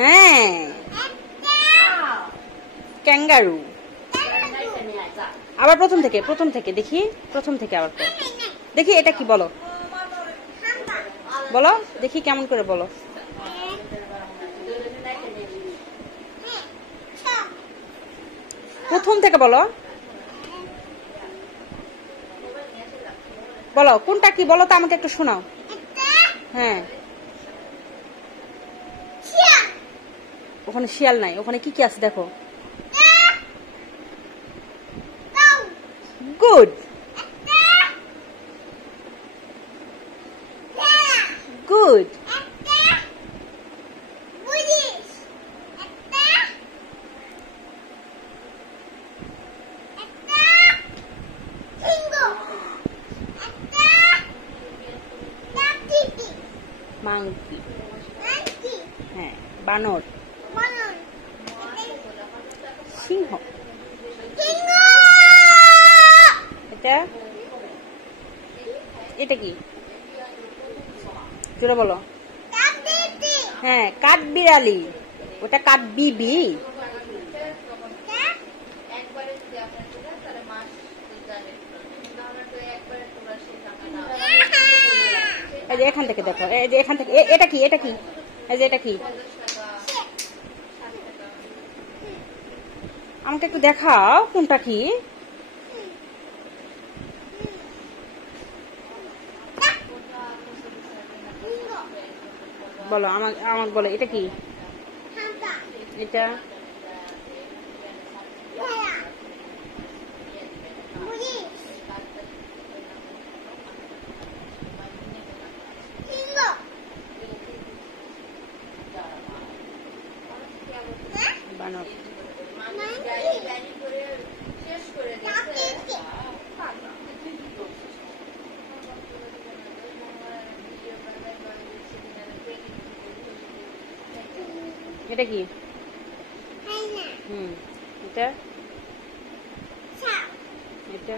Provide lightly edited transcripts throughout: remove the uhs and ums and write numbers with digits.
হ্যাঁ, ক্যাঙ্গারু। আবার প্রথম থেকে দেখি, প্রথম থেকে আবার দেখি এটা কি বলো, বলো দেখি কেমন করে বলো। প্রথম থেকে বলো, বলো কোনটা কি বলো তো আমাকে একটু শোনাও। হ্যাঁ, ওখানে শিয়াল নাই, ওখানে কি কি আছে দেখো। Good, good. মাংকি, হ্যাঁ বানর। সিংহ, এটা কি জোরে বলো। হ্যাঁ, কাঠবিড়ালি, ওটা কাঠবিবি। এই যে এখান থেকে দেখো, এই যে এখান থেকে, এটা কি, এটা কি, এই যে এটা কি, আমাকে একটু দেখাও কোনটা কি। বলো আমাকে বলো এটা কি, এটা বানর। এটা কি, এটা এটা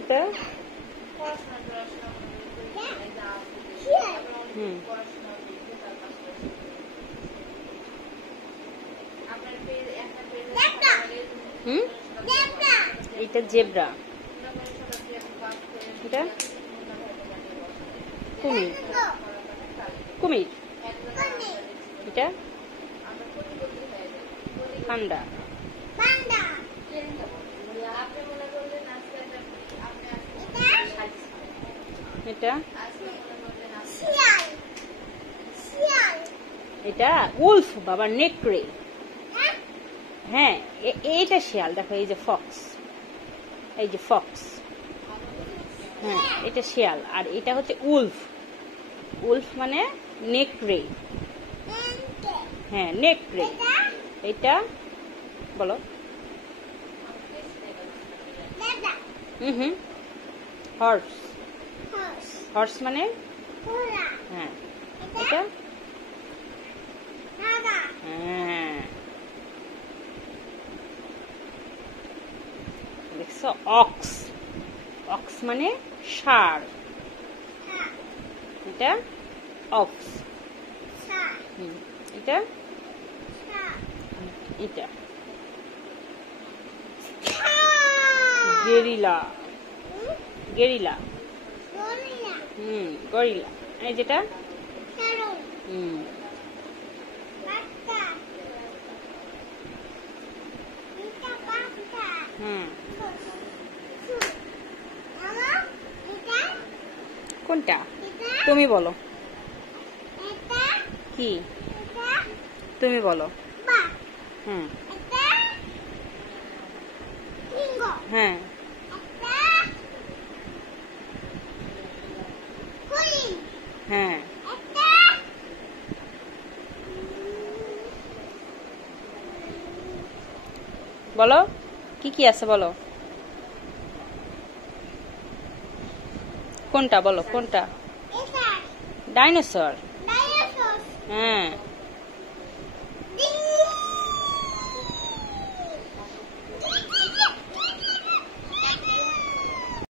এটা এটা জেব্রা, এটা কুমির, কুমির, এটা পান্ডা, এটা এটা উলফ বাবা, নেকড়ে। হ্যাঁ, এইটা শিয়াল, দেখো এই যে ফক্স, এই যে ফক্স। হ্যাঁ, এটা শিয়াল, আর এটা হচ্ছে উলফ। উলফ মানে নেকড়ে। হ্যাঁ, নেকড়ে। এটা বলো। হর্স, হর্স মানে হ্যাঁ, এটা হ্যাঁ, দেখছো অক্স, অক্স মানে ষাঁড়, এটা অক্স। এটা এটা গেরিলা, গেরিলা, গরিলা, এই যেটা কোনটা তুমি বলো, কি তুমি বলো। হ্যাঁ, হ্যাঁ, বলো কি কি আছে বলো, কোনটা বলো, কোনটা? ডাইনোসর। হ্যাঁ।